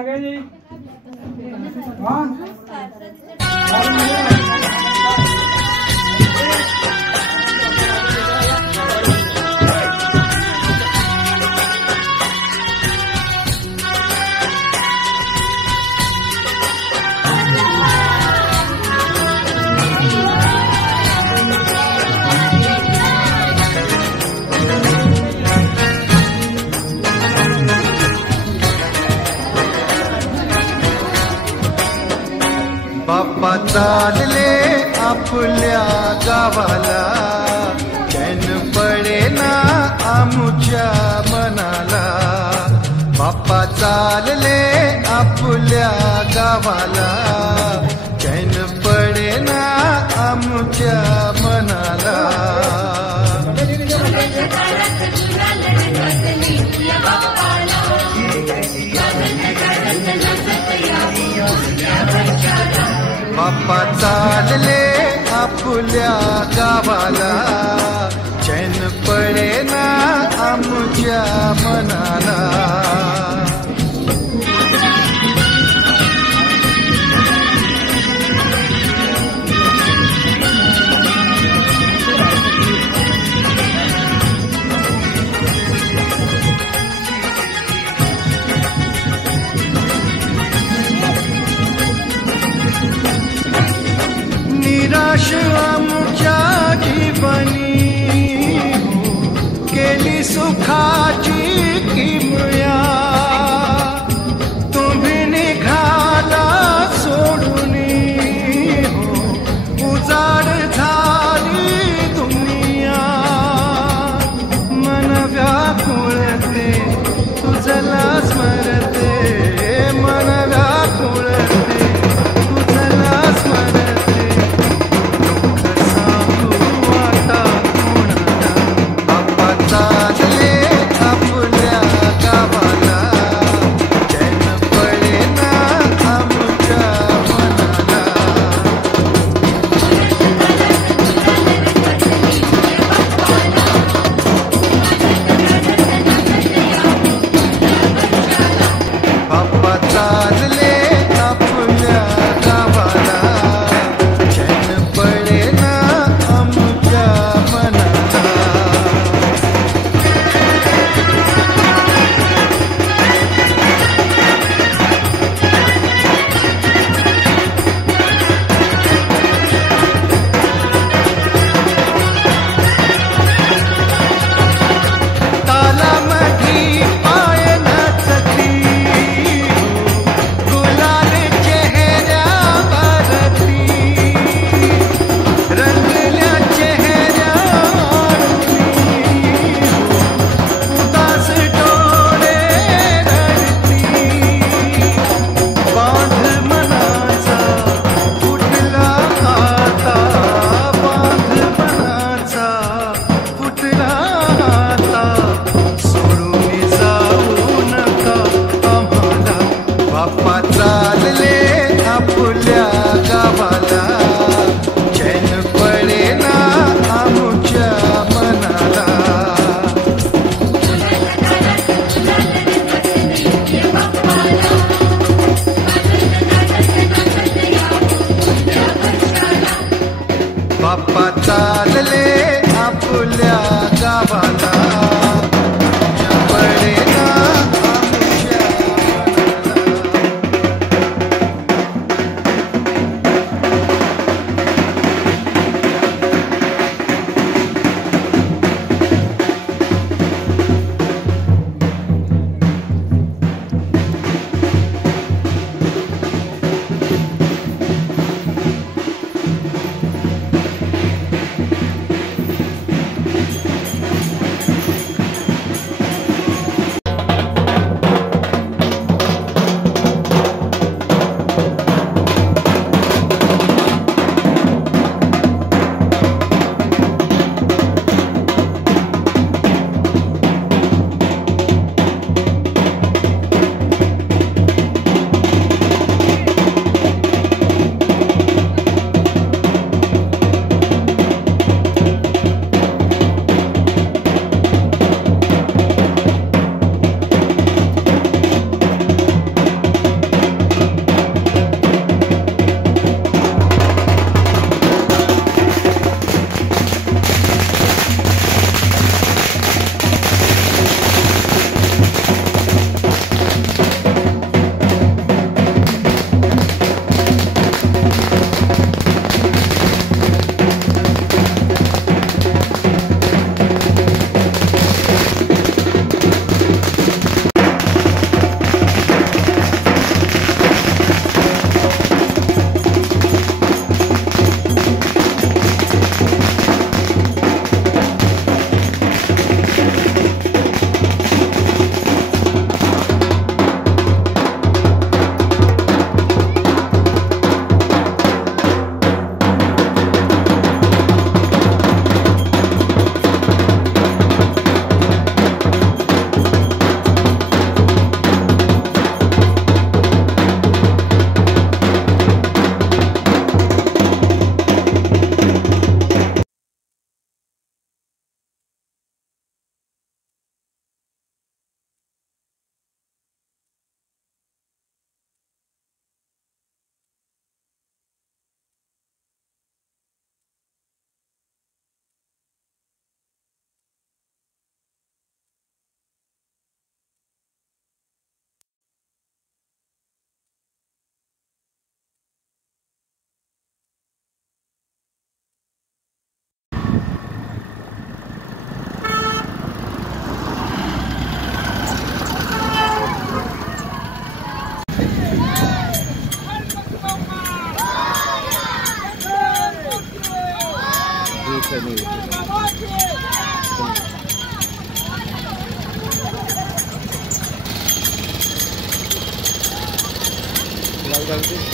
सगळ्यांनी बाप्पा चालले आपल्या गावाला, चैन पडेना आमुच्या मनाला. बाप्पा चालले आपल्या गावाला, चैन पडेना आमुच्या मनाला. बाप्पा चालले आपल्या गावाला, चैन पडेना आमुच्या मनाला. निराश आमच्या जीवनी केली सुखाची किमया. तुम्ही निघाला सोडून, उजाड झाली दुनिया. मन व्याकुळते तुझला स्मरते, मन व्याकुळते तुझला स्मरते. बाप्पा चालले आपल्या गावाला, पडेना आमुच्या Detail.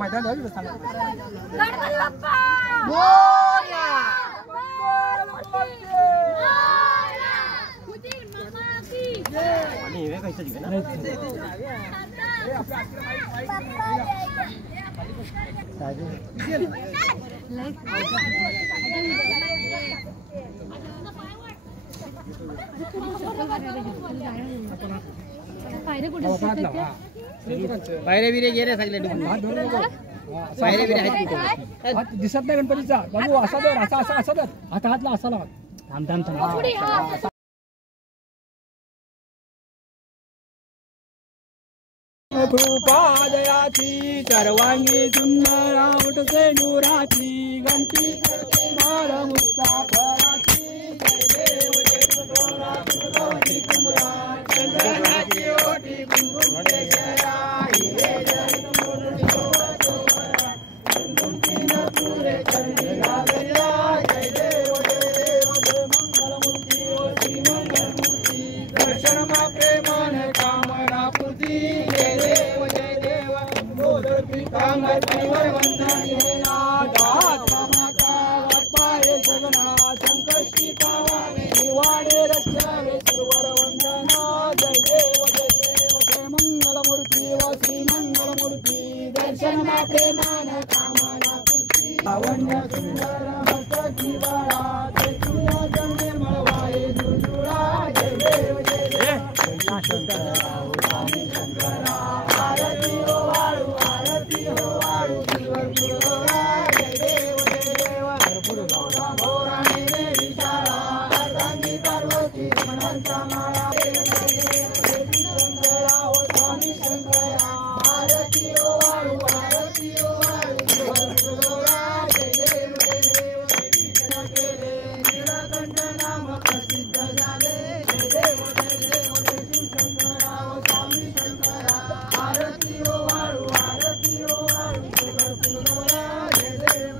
मैदान जाऊ बस सांगा गणपती बाप्पा मोरया मंगल मूर्ती मोरया पायरे बिरे गेले सगळे पायरे बिरे आहेत दिसत नाही गणपतीचा बाबू असा दर असा असा असा दर आता हातला असा लावा थांब थांब थांब कृपादयाची सर्वांगी सुंदर उठते नूराची गणती करते माळ मुक्ताफळाची जय देव जय तुकोरा तुकोरी कुमरा चंद्रनाची ओटी कुंकुम केशरा हिरे जय तुकोरी तुकोरा कुंकुम तीन तुरे चरणी लागल्या जय देव जय मंगलमूर्ती ओ श्री मंगलमूर्ती दर्शन मा प्रेमान कामना पूर्ती जय देव मोदर पितांबर परिवर वंदन हे नादात माता वापाये सगना संकष्टी पावावे निवाडे रक्षावे सर्वर वंदना जय देव जय मंगलमूर्ती व श्री मंगलमूर्ती दर्शन मा प्रेमान कामना पूर्ती लावण्य सुंदर भक्त जीवाळा ते तुझ्या जन्मे मळवाये दुर्जुळा जय देव जय शंकरराव स्वामी शंकरा आरती हो वाळू आरती हो वाळू दिवसपुरा जय देव भरपूर गौरा मेरे विचारा अर्धांगी पार्वती रमणांचा माळा शंकरराव स्वामी शंकरा आरती हो वाळू दिवसपुरा जय देव केले नीलकंठ नाम प्रसिद्ध झाले जय देव शंकरराव स्वामी शंकरा आरती हो वाळू दिवसपुरा जय देव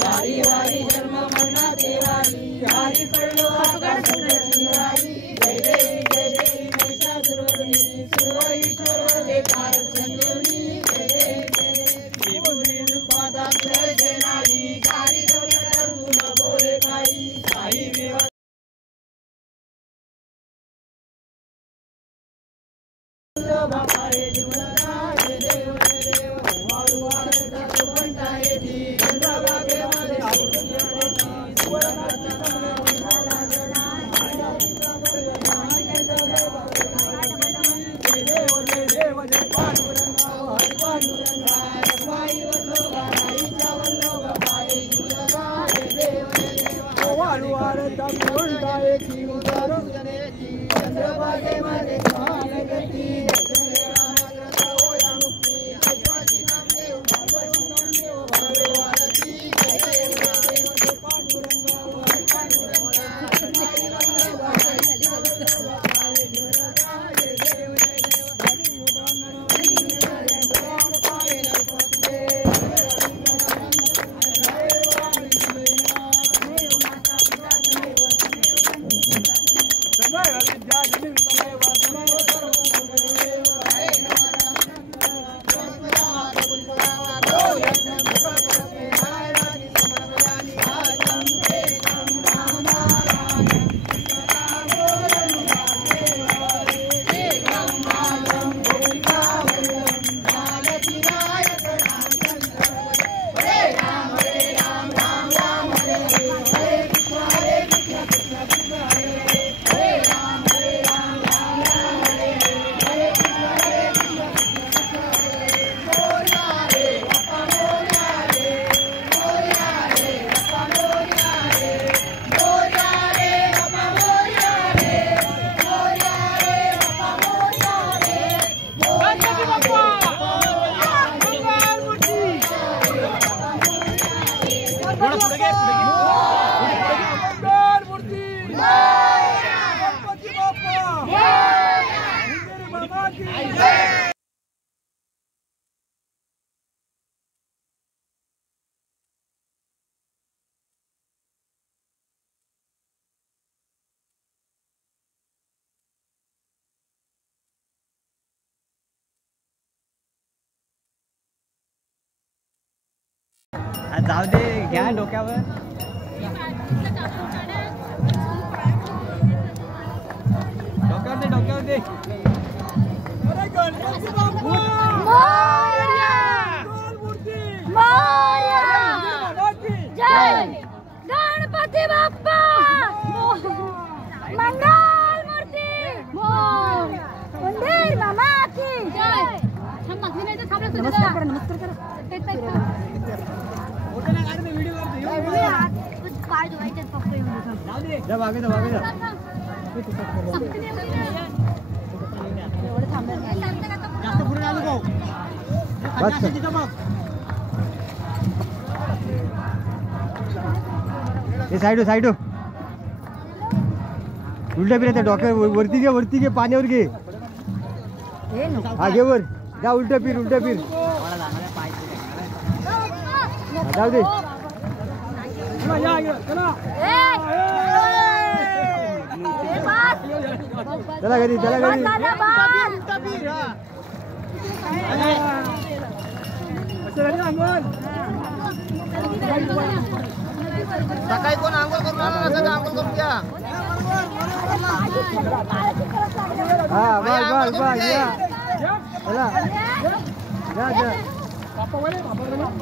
वारी वारी जन्म मरणा देवारी हरी पडलो आकाश वारी जय देवी महिषासुरवरनी सर्व ईश्वर देकार संजीवनी जय देवी पादात देणारी कारी सगळ्या बोले काही काही विवाद बापारे जीवना जय देव वाळू वाळू सुगंधा येती चंद्रभागे मध्ये चंद्रभागे मध्ये जाऊ दे घ्या डोक्यावर डोक्यावर दे जय गणपती बाप्पा मंगल मूर्ती मंदिर मामा की जय नमस्कार करा पाय धुवायचे पप्पा जा मागे जा जास्त पुढे आलो भाऊ साइड उलटा फिरायचं डोक्यावर वरती घे पाण्यावर घे हा घे वर जा उलटा फिर जाऊ दे चला घरी सकाळी कोण आंघोळ करून आला ना सगळं आंघोळ करून घ्या हा बस या चला जा